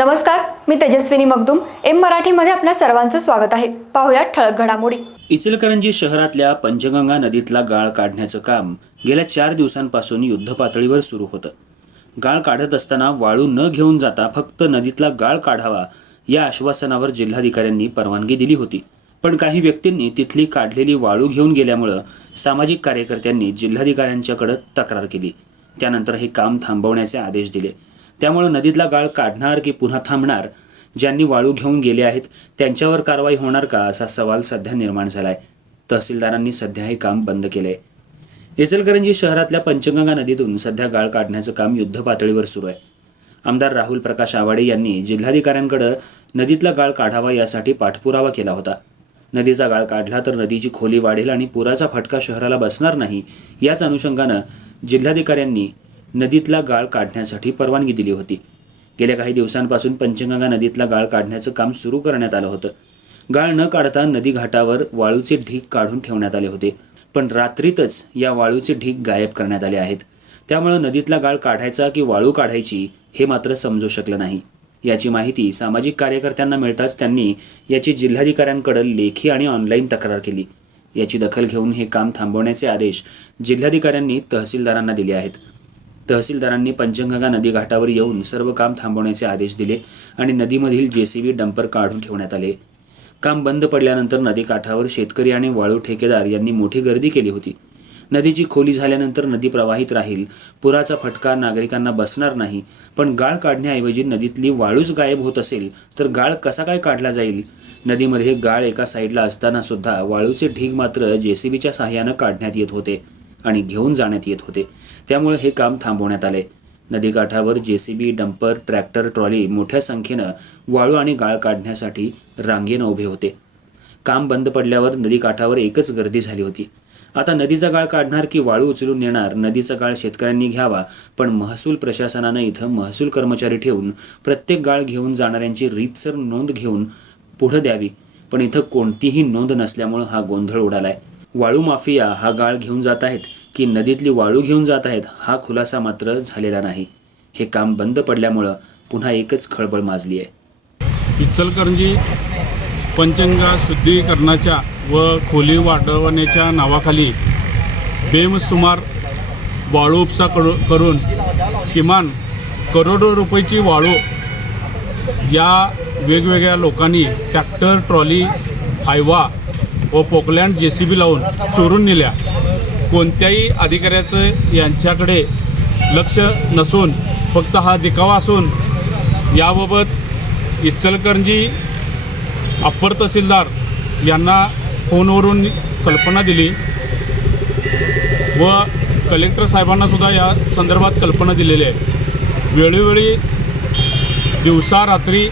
नमस्कार मी तेजस्विनी मगदुम. एम मराठीमध्ये आपल्या सर्वांचं स्वागत आहे. पाहुयात ठळक घडामोडी. इचलकरंजी शहरातल्या पंचगंगा नदीतला गाळ काढण्याचं काम गेल्या चार दिवसांपासून युद्धपातळीवर सुरू होतं. गाळ काढत असताना वाळू न घेऊन जाता फक्त नदीतला गाळ काढावा या आश्वासनावर जिल्हाधिकाऱ्यांनी परवानगी दिली होती. पण काही व्यक्तींनी तिथली काढलेली वाळू घेऊन गेल्यामुळं सामाजिक कार्यकर्त्यांनी जिल्हाधिकाऱ्यांच्याकडे तक्रार केली. त्यानंतर हे काम थांबवण्याचे आदेश दिले. त्यामुळं नदीतला गाळ काढणार की पुन्हा थांबणार? ज्यांनी वाळू घेऊन गेले आहेत त्यांच्यावर कारवाई होणार का असा सवाल सध्या निर्माण झाला आहे तहसीलदारांनी सध्या हे काम बंद केले इचलकरंजी शहरातल्या पंचगंगा नदीतून सध्या गाळ काढण्याचं काम युद्ध पातळीवर सुरू आहे. आमदार राहुल प्रकाश आवाडे यांनी जिल्हाधिकाऱ्यांकडे नदीतला गाळ काढावा यासाठी पाठपुरावा केला होता. नदीचा गाळ काढला तर नदीची खोली वाढेल आणि पुराचा फटका शहराला बसणार नाही याच अनुषंगानं जिल्हाधिकाऱ्यांनी नदीतला गाळ काढण्यासाठी परवानगी दिली होती. गेल्या काही दिवसांपासून पंचगंगा नदीतला गाळ काढण्याचं काम सुरू करण्यात आलं होतं. गाळ न काढता नदी घाटावर वाळूचे ढीग काढून ठेवण्यात आले होते. पण रात्रीतच या वाळूचे ढीग गायब करण्यात आले आहेत. त्यामुळं नदीतला गाळ काढायचा की वाळू काढायची हे मात्र समजू शकलं नाही. याची माहिती सामाजिक कार्यकर्त्यांना मिळताच त्यांनी याची जिल्हाधिकाऱ्यांकडे लेखी आणि ऑनलाईन तक्रार केली. याची दखल घेऊन हे काम थांबवण्याचे आदेश जिल्हाधिकाऱ्यांनी तहसीलदारांना दिले आहेत. तहसीलदारांनी पंचगंगा नदी घाटावर येऊन सर्व काम थांबवण्याचे आदेश दिले आणि नदीमधील जेसीबी डंपर काढून ठेवण्यात आले. काम बंद पडल्यानंतर नदी काठावर शेतकरी आणि वाळू ठेकेदार यांनी मोठी गर्दी केली होती. नदीची खोली झाल्यानंतर नदी प्रवाहित राहील पुराचा फटका नागरिकांना बसणार नाही पण गाळ काढण्याऐवजी नदीतली वाळूच गायब होत असेल तर गाळ कसा काय काढला जाईल? नदीमध्ये गाळ एका साईडला असताना सुद्धा वाळूचे ढीग मात्र जेसीबीच्या सहाय्यानं काढण्यात येत होते. आणि घेऊन जाण्यात येत होते. त्यामुळे हे काम थांबवण्यात आले. नदीकाठावर जेसीबी डंपर ट्रॅक्टर ट्रॉली मोठ्या संख्येनं वाळू आणि गाळ काढण्यासाठी रांगेनं उभे होते. काम बंद पडल्यावर नदीकाठावर एकच गर्दी झाली होती. आता नदीचा गाळ काढणार की वाळू उचलून नेणार नदीचा गाळ शेतकऱ्यांनी घ्यावा पण महसूल प्रशासनानं इथं महसूल कर्मचारी ठेवून प्रत्येक गाळ घेऊन जाणाऱ्यांची रीतसर नोंद घेऊन पुढं द्यावी. पण इथं कोणतीही नोंद नसल्यामुळं हा गोंधळ उडालाय. वाळू माफिया हा गाळ घेऊन जात आहेत की नदीतली वाळू घेऊन जात आहेत हा खुलासा मात्र झालेला नाही. हे काम बंद पडल्यामुळं पुन्हा एकच खळबळ माजली आहे इचलकरंजी पंचंगा शुद्धीकरणाच्या व खोली वाढवण्याच्या नावाखाली बेमसुमार वाळू उपसा करू करून किमान करोडो रुपयाची वाळू या वेगवेगळ्या लोकांनी ट्रॅक्टर ट्रॉली आयवा व पोकलँड जे सी बी लावून चोरून नेल्या. कोणत्याही अधिकाऱ्याचं यांच्याकडे लक्ष नसून फक्त हा दिखावा असून याबाबत इचलकरंजी अप्पर तहसीलदार यांना फोनवरून कल्पना दिली व कलेक्टर साहेबांनासुद्धा या संदर्भात कल्पना दिलेली आहे. वेळोवेळी दिवसा रात्री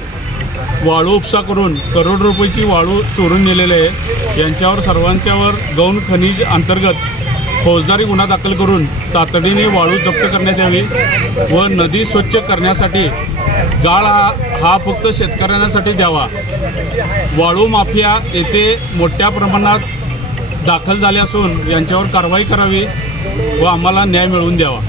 वाळू उपसा करून करोड रुपयाची वाळू चोरून नेलेले आहे. यांच्यावर सर्वांच्यावर गौण खनिज अंतर्गत फौजदारी गुन्हा दाखल करून तातडीने वाळू जप्त करण्यात यावी व नदी स्वच्छ करण्यासाठी गाळ हा हा फक्त शेतकऱ्यांसाठी द्यावा. वाळू माफिया येथे मोठ्या प्रमाणात दाखल झाले असून यांच्यावर कारवाई करावी व आम्हाला न्याय मिळवून द्यावा.